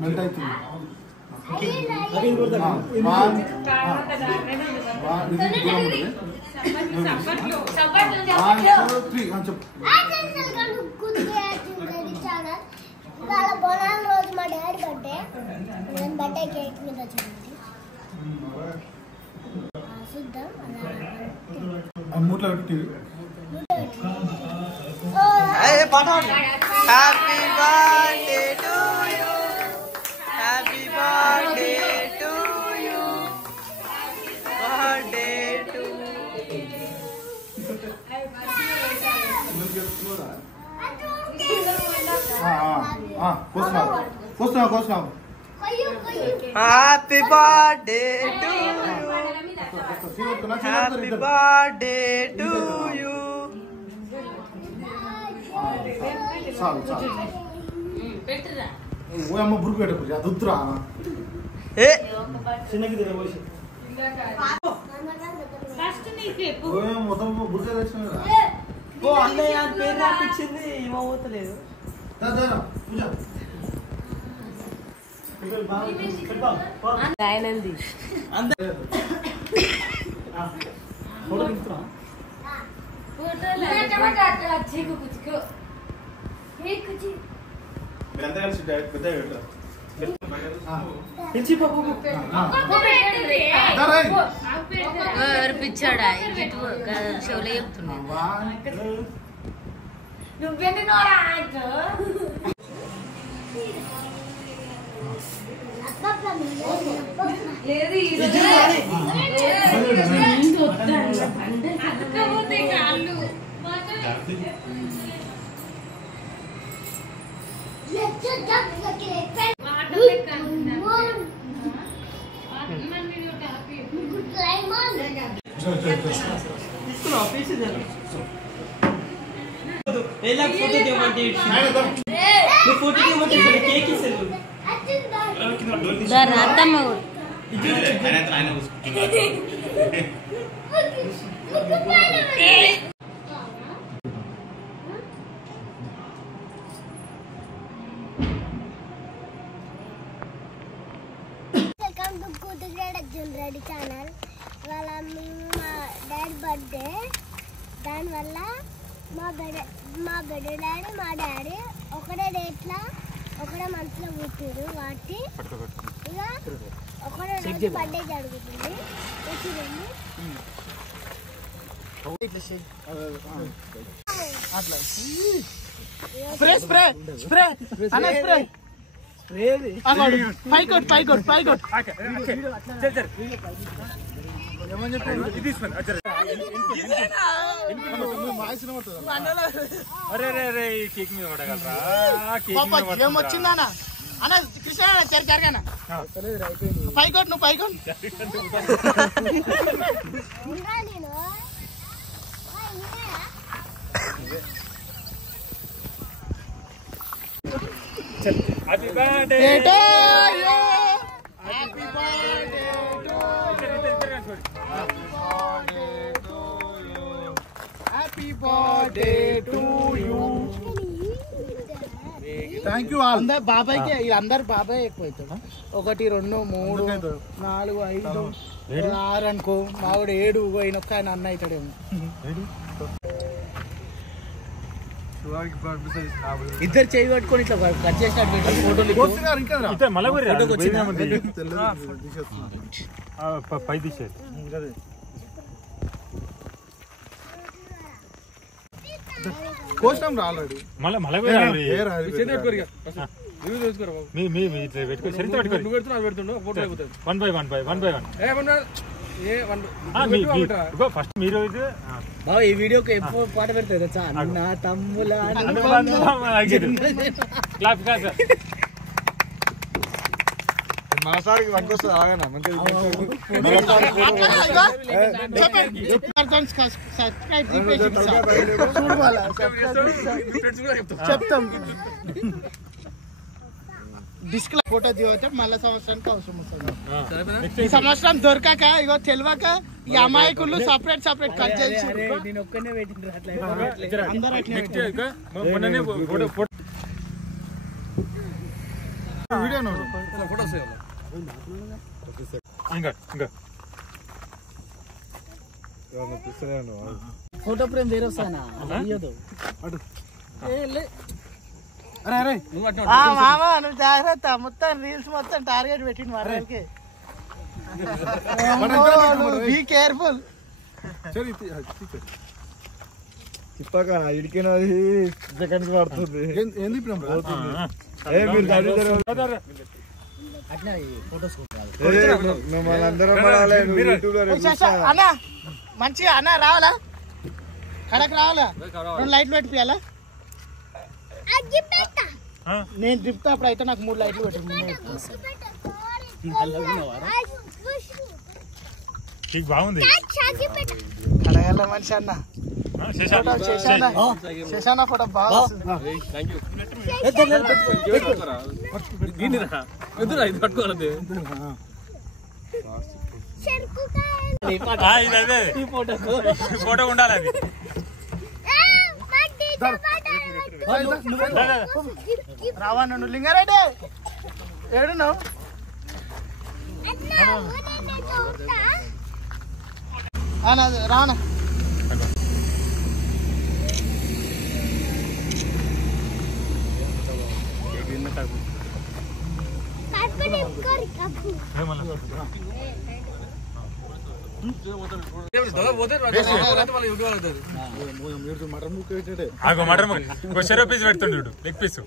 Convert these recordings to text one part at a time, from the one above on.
Melt అవుతుంది. రోజు మా డాడీ బర్త్డే, నేను బర్త్డే కేక్ మీద చూడండి చూద్దాం. మూట్లో పెట్టి happy birthday to you, happy birthday to you, birthday to కోస్తున్నావు. Happy birthday to you, happy birthday to you. చాలు చాలు. ఓ అమ్మ బురుకు పెట్టకు, అది ఉత్తరా చిన్నకి మొత్తం బుర్క తెచ్చిన అన్నయ్య పేరు రాపించింది ఏమవుతలేదు. రాయనంది మీరంతా కలిసి పెద్ద పిచ్చాడా షోలో చెప్తున్నా అత్తమ్మ రెడీ ఛానల్. వాళ్ళ మా డాడీ బర్త్డే, దానివల్ల మా డాడీ మా డాడీ ఒకటే డేట్లో ఒకటే మంత్లో పుట్టారు. వాటి ఇక ఒకటే రోజు బర్త్డే జరుగుతుంది. ఏమొచ్చిందా అన్న కృష్ణ జరగానా పైకోట్ నువ్వు పైకోట్ happy birthday to you, happy birthday to you, happy birthday to you. Thank you all. బాబాయ్కి వీళ్ళందరు బాబాయ్ ఎక్కువ అవుతాడు. 1 2 3 4 5 6 అనుకో, మావాడు 7 పోయినొక్క ఆయన అన్న అవుతాడేమో. ఇద్దరు చేయి పట్టుకొని ఇట్లా కట్ చేసినట్టు పై తీసేది. కోసినాం ఆల్రెడీ. మళ్ళీ ఫస్ట్ మీరు బాబా ఈ వీడియోకి ఎప్పుడు పాట పెడతారు అన్న తమ్ముల మనసారికి పనికొస్తుంది. ఆగనా చెప్తాం. డిస్క్ ఫోటో దిగితే మళ్ళీ సంవత్సరానికి అవసరం వస్తుంది. ఈ సంవత్సరం దొరకక ఇగో తెలియక ఈ అమాయకులు సపరేట్ కట్ చేసి నేను ఒక్కనే పెట్టిండ్రు. వీడియో నోడు ఇంకా ఫోటో ఫ్రేమ్ వేరే వస్తానా అరే మామ నువ్వు జాగ్రత్త మొత్తం రీల్స్ మొత్తం టార్గెట్ పెట్టింది వాళ్ళకి బీ కేర్ఫుల్ చెప్పాక ఇడికినది సెకండ్స్ పడుతుంది ఏంది అన్న మంచిగా అన్న రావాలా కడకు రావాలా 2 లైట్లు పెట్టియాలా నేను తిప్పుతా అప్పుడు అయితే నాకు 3 లైట్లు పెట్టి బాగుంది కడగల మనిషి అన్న శశాన ఫోటో బాగా ఫోటో ఉండాలి అది రావా నన్ను లింగారెడ్డి ఏడున్నావు రావనా మటన్ చెరో పీస్ పెడుతుండు లెగ్ పీసు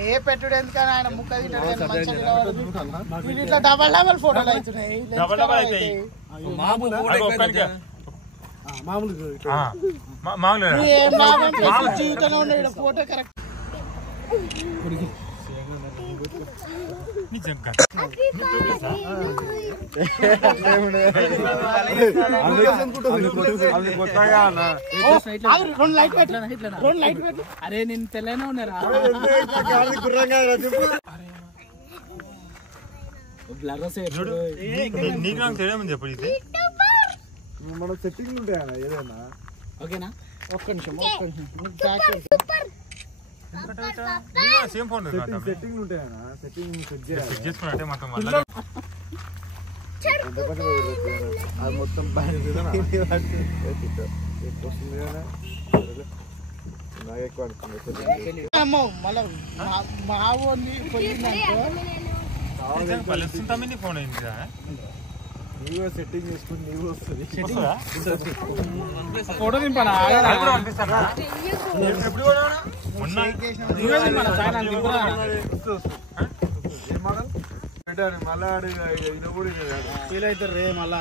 ఏ పెట్టుడు ఎందుకని ఆయన ముక్క తింటాడు ఇట్లా డబల్ ఫోటోలు అవుతున్నాయి జీవితంలో ఉండే ఫోటో కరెక్ట్ అరే నేను తెల్లనే ఉన్నారా నీకు నాకు తెలియమని చెప్పు మన సెట్టింగ్ ఉంటాయన్నా ఏదైనా ఓకేనా ఒక్క నిమిషం సేమ్ ఫోన్ సెట్టింగ్ ఉంటాయన్నా సెట్టింగ్ సెట్ చేయాలి చేసుకున్నట్టే మొత్తం అది మొత్తం నాకు ఎక్కువ అనుకుంది మళ్ళీ మా ఊరిని పోయిందనుకో ఫోన్ అయింది నీవు సెట్టింగ్ చేసుకుని నీవు వస్తుంది ఫోటో దింపానా మళ్ళా ఫీల్ అవుతారు రే మళ్ళా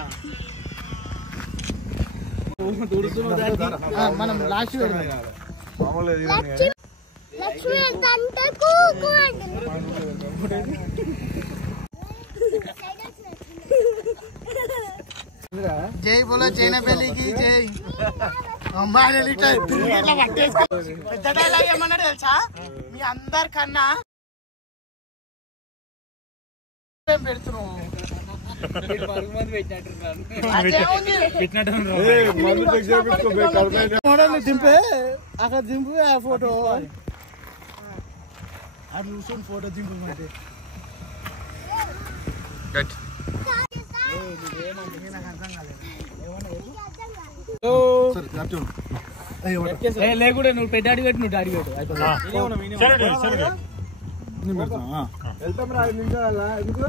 మనం లాస్ట్ మామూలుగా జై బోలో చైనా పెళ్లికి జై అమ్మాయి పెద్ద డైలాగ్ ఏమన్నా తెలుసా మీ అందరికన్నా పెడుతున్నావు దింపే అక్కడ దింపు ఆ ఫోటో అది చూసుకుని ఫోటో దింపమంటే లేకుండా నువ్వు పెద్ద అడిగి పెట్టి నువ్వు డాడీ పెట్టు వెళ్తాం రా 5 నిమిషాలు ఎందుకు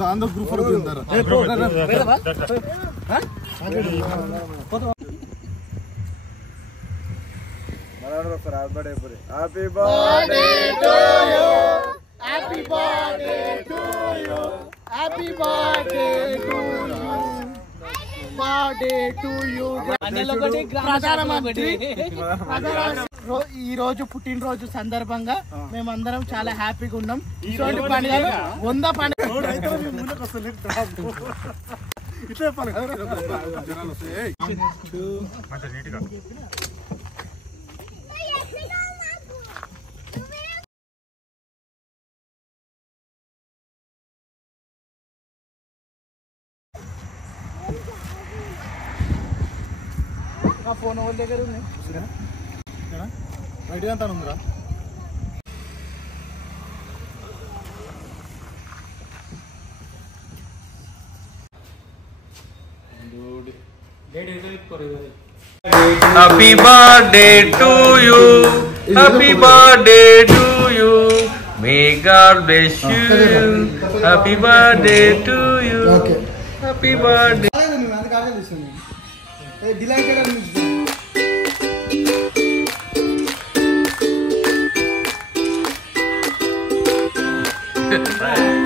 దాంతో group happy birthday to you happy birthday to you happy birthday to you birthday to you ప్రధానమంత్రి ఈ రోజు పుట్టినరోజు సందర్భంగా మేమందరం చాలా హ్యాపీగా ఉన్నాం. ఇటువంటి పండుగలు 100 పండుగ ఆ ఫోన్ వాళ్ళ దగ్గర ఉంది. బయట అంతా ఉందిరా. Happy birthday to you. Happy birthday to you. May God bless you. Happy birthday to you. Happy birthday. నువ్వు అంత కారణం తీసుకుని డిలైట్ Right.